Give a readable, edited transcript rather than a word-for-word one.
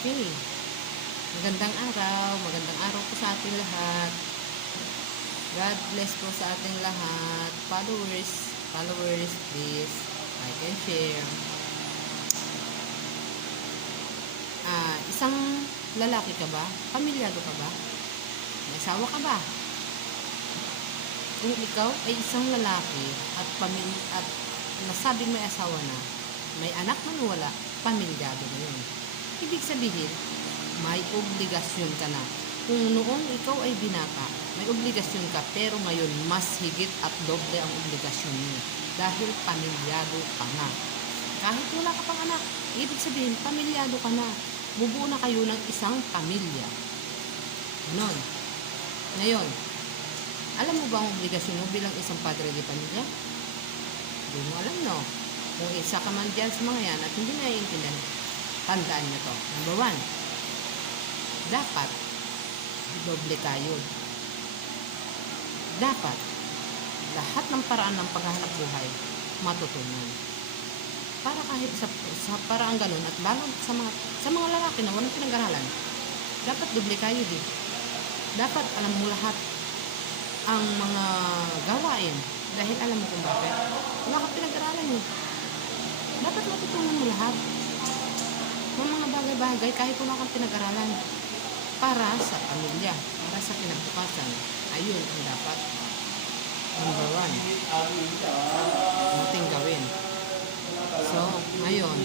Okay. Magandang araw po sa ating lahat. God bless po sa ating lahat. Followers, please like and share. Isang lalaki ka ba? Pamilyado ka ba? May asawa ka ba? Kung ikaw ay isang lalaki at nasabing may asawa na, may anak man wala, pamilyado na yun. Ibig sabihin, may obligasyon ka na. Kung noong ikaw ay binata, may obligasyon ka, pero ngayon mas higit at doble ang obligasyon mo. Dahil pamilyado ka na. Kahit wala ka pang anak, ibig sabihin, pamilyado ka na. Bubuo na kayo ng isang pamilya. Ganon. Ngayon, alam mo ba ang obligasyon mo bilang isang padre de pamilya? Hindi mo alam, no? Kung isa ka man dyan sa mga yan at hindi naiintindihan, tandaan nyo to. Number 1, dapat doble tayo. Dapat lahat ng paraan ng paghahanap buhay matutunan. Para kahit sa paraan ganun, at lalo sa mga lalaki na walang pinag-aralan, dapat doble kayo din. Dapat alam mo lahat ang mga gawain, dahil alam mo kung bakit. Wala kang pinag-aralan mo. Dapat matutunan mo lahat ng mga bagay-bagay kahit wala kang pinag-aralan. Para sa pamilya, para sa kinabukasan. Ayun ang dapat. Number 1, ating gawin. So, ngayon,